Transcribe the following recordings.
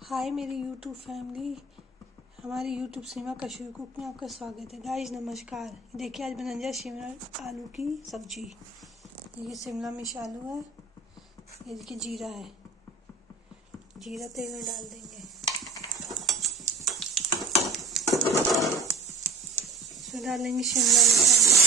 हाय मेरी YouTube family, हमारी YouTube सीमा Kashmir cook में आपका स्वागत है। गाइस नमस्कार। देखिए आज बनने जा शिमला आलू की सब्जी। ये शिमला मिर्च आलू है, ये देखिए जीरा है। जीरा तेल में डाल देंगे, इसमें डालेंगे शिमला मिर्च।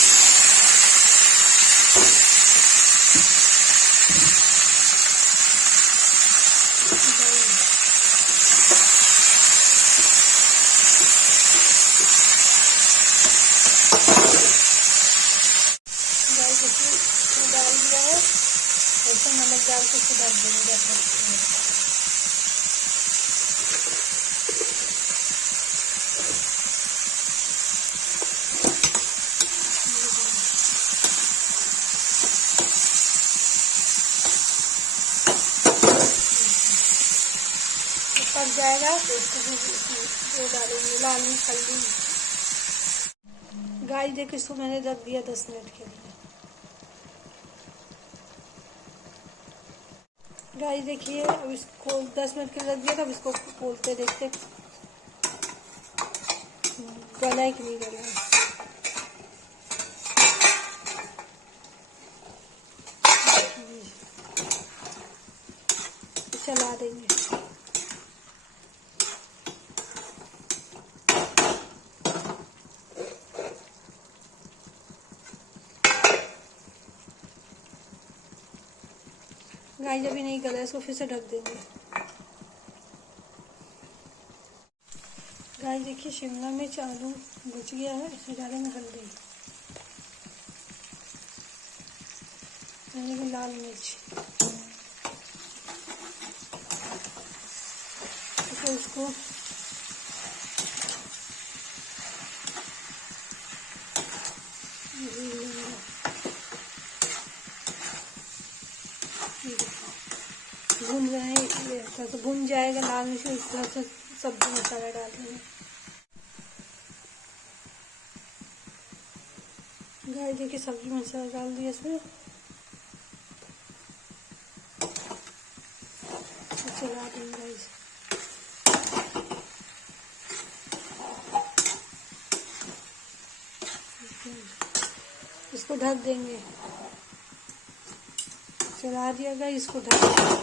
डाल दिया है, ऐसे नमक डाल के इसे ढक देंगे। पक जाएगा तो इसको डालेंगे लाल मिर्च हल्दी। गाइस देखो, इसको मैंने रख दिया 10 मिनट के लिए। गाइस देखिए, अब इसको 10 मिनट के लिए रख दिया था। अब इसको खोलते देखते गला है कि नहीं गला है। चला देंगे। गाइस अभी नहीं गला, इसको फिर से ढक देंगे। गाइस देखिए, शिमला मिर्च आलू भुज गया है। इसमें डालेंगे हल्दी, डालेंगे लाल मिर्च, तो उसको भून जाए तो भून जाएगा लाल मिर्च। इस तरह से सब्जी मसाला डाल देंगे। गाइस देखिए, सब्जी मसाला डाल दिया इसमें, चला देंगे गाइस। इसको ढक देंगे। चला दिया गाइस, इसको ढक देंगे।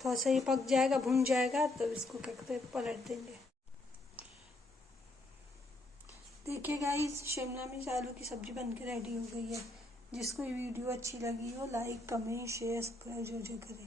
थोड़ा सा ये पक जाएगा, भुन जाएगा, तब तो इसको क्या कहते हैं, पलट देंगे। देखिए गाइस, शिमला मिर्च आलू की सब्जी बनके रेडी हो गई है। जिसको ये वीडियो अच्छी लगी हो, लाइक कमेंट शेयर सब्सक्राइब जरूर करें।